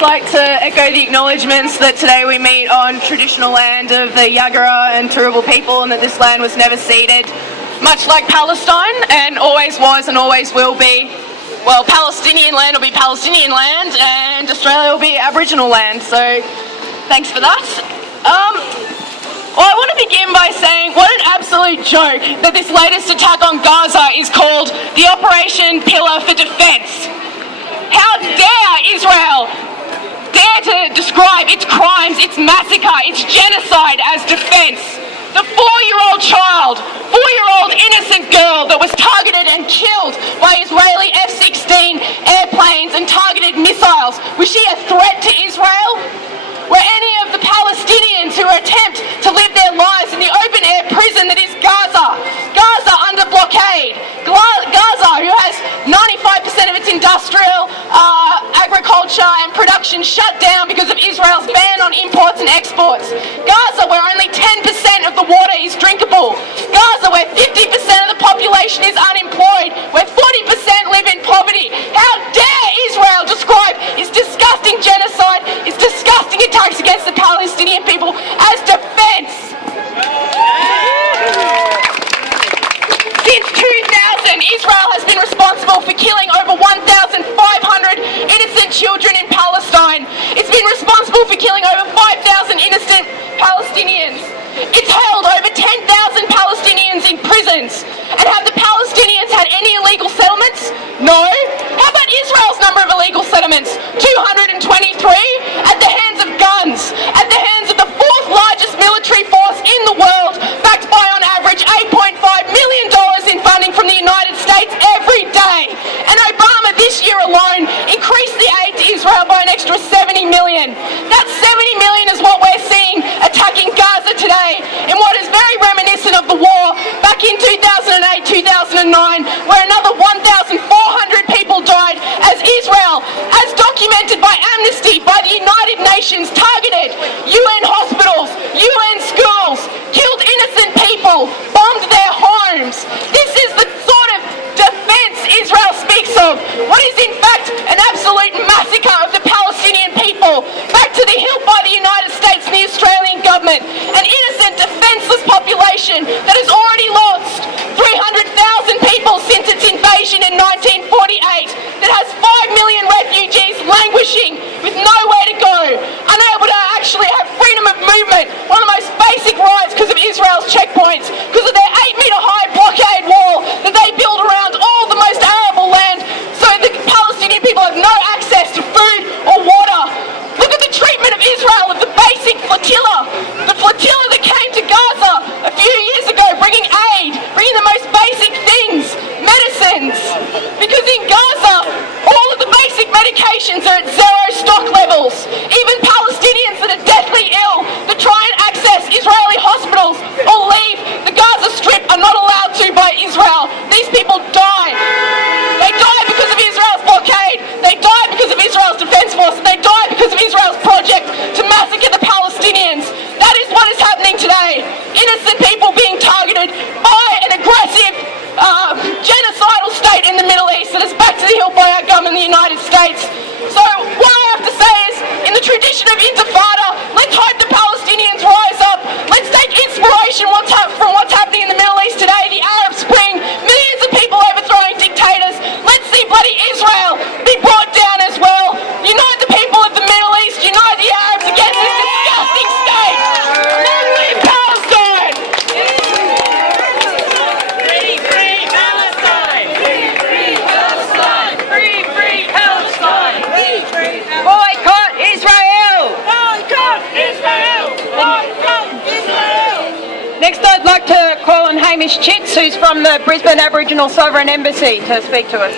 just like to echo the acknowledgements that today we meet on traditional land of the Yagara and Turrbal people, and that this land was never ceded, much like Palestine, and always was and always will be. Well, Palestinian land will be Palestinian land, and Australia will be Aboriginal land, so thanks for that. Well, I want to begin by saying what an absolute joke that this latest attack on Gaza is called the Operation Pillar for Defence. How dare Israel dare to describe its crimes, its massacre, its genocide as defence? The 4-year-old child, 4-year-old innocent girl that was targeted and killed by Israeli F-16 airplanes and targeted missiles, was she a threat to Israel? Were any of the Palestinians who attempt to live their lives in the open-air prison that is Gaza under blockade, Gaza who has 95% of its industrial agriculture and production shut down because of Israel's ban on imports and exports, Gaza where only 10% of the water is drinkable, Gaza where 50% of the population is unemployed, where 40% live in poverty. How dare Israel describe its disgusting genocide, its disgusting attacks against the Palestinian people as defence? Since 2000, Israel has been responsible for killing over 1,500 innocent children in Palestine. It's been responsible for killing over 5,000 innocent Palestinians. It's held over 10,000 Palestinians in prisons. And have the Palestinians had any illegal settlements? No. How about Israel's number of illegal settlements? 223 at the hands of guns, at the hands of the 4th largest military force in the world, backed by on average $8.5 million in funding from the United States every day. And Obama this year alone increased the aid to Israel by an extra $70 million. That $70 million is what we're seeing attacking Gaza today, in what is very reminiscent of the war back in 2008-2009, where another 1,400 people died as Israel, as documented by Amnesty, by the United Nations, targeted UN hospitals, UN schools, killed innocent people, bombed their homes. This is the sort of defence Israel speaks of. What is in fact an absolute massacre of the Palestinian people, back to the hilt by the United States and the Australian government. An innocent, defenceless population that has already lost 300,000 people since its invasion in 1948, that has 5 million refugees languishing with nowhere to go, unable to actually have freedom of movement, one of the most basic rights because of Israel's checkpoints, because of their 8-metre high blockade wall that they build around all the most arable land, so the Palestinian people have no access to food or water. Look at the treatment of Israel, of the basic flotilla, the flotilla that came to Gaza a few years ago, bringing aid, bringing the most basic things, medicines, because in Gaza all of the basic medications are at zero stock levels. Even Palestinians that are deathly ill that try and access Israeli hospitals or leave the Gaza Strip are not allowed to by Israel. These people die. They die because of Israel's blockade. They die because of Israel's defense force. And they die because of Israel's project to massacre the Palestinians. That is what is happening today. Innocent people being targeted by an aggressive genocidal state in the Middle East that is backed to the hilt by our government in the United States. So what I have to say is, in the tradition of intifada, let's hope the Palestinians rise up. Let's take inspiration from what's happening in the Middle East today, the Arab Spring, millions of people overthrowing dictators. Let's see bloody Israel be brought down as well. Unite the people of the Middle East, unite the Arabs against this disgusting state. Long live Palestine! Free, free Palestine! Free, free Palestine! Free, free Palestine! Free, free Palestine! Boycott Israel! Boycott Israel! Boycott Israel! Next I'd like to call on Hamish Chitts, who's from the Brisbane Aboriginal Sovereign Embassy, to speak to us.